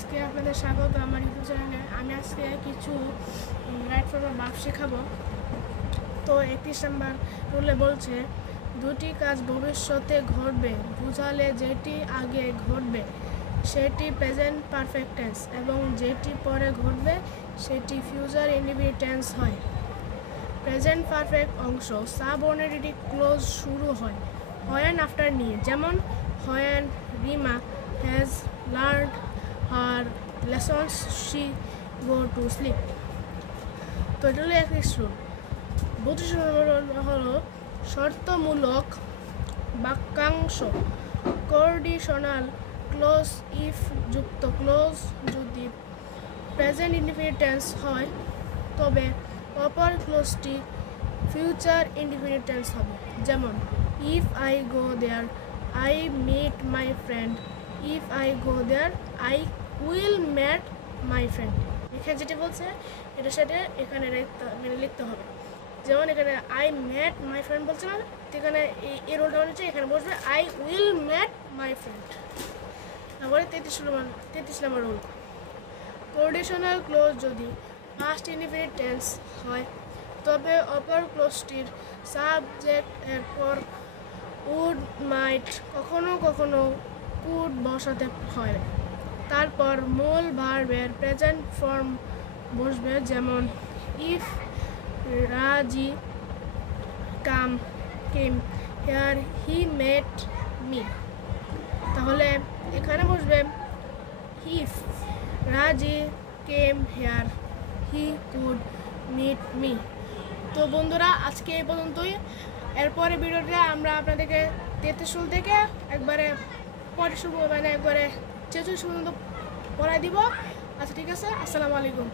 আজকে আপনাদের স্বাগত আমার ইউটিউব চ্যানেলে। আমি আজকে কিছু রাইট ফর্মের ভার্ব শেখাবো। তো 31 নাম্বার রুলে বলছে দুটি কাজ ভবিষ্যতে ঘটবে বুঝালে যেটি আগে ঘটবে সেটি প্রেজেন্ট পারফেক্ট টেন্স এবং যেটি পরে ঘটবে সেটি ফিউচার ইনডিফিনিট টেন্স হয়। প্রেজেন্ট পারফেক্ট অংশ সাবঅর্ডিনেট ক্লোজ শুরু হয় হোয়েন আফটার নিয়ে, যেমন when Rima has learned her lessons she go to sleep. তো এটা হলো 31 রুল। 32 নম্বর হলো শর্তমূলক বাক্যাংশ কন্ডিশনাল ক্লোজ ইফ যুক্ত ক্লোজ যদি প্রেজেন্ট ইনডিফিনিট টেন্স হয় তবে অপর ক্লোজটি ফিউচার ইনডিফিনিট টেন্স হবে, যেমন if I go there I meet my friend, if I go there I will met my friend. এখানে যেটা বলছে এটা সেটা এখানে লিখতে হবে। যেমন এখানে আই মেট মাই ফ্রেন্ড বলছে না, এখানে এই রোলটা হচ্ছে এখানে বসবে I will met my friend. তারপরে 33 নম্বর রোল কন্ডিশনাল ক্লোজ যদি পাস্ট ইনডিফিনিট টেন্স হয় তবে অপর ক্লোজটির সাবজেক্ট এরপর উড মাইট কখনো কখনো কুড বসাতে হয়। তারপর মূল ভার্বের প্রেজেন্ট ফর্ম বসবে, যেমন if Raji came here he met me. তাহলে এখানে বসবে if Raji came here he could meet me. তো বন্ধুরা আজকে এই পর্যন্তই। এরপরে ভিডিওতে আমরা আপনাদেরকে 33 রুল থেকে একবারে 45 মানে একবারে 46 পর্যন্ত পড়াই দিব। আচ্ছা ঠিক আছে, আসসালামু আলাইকুম।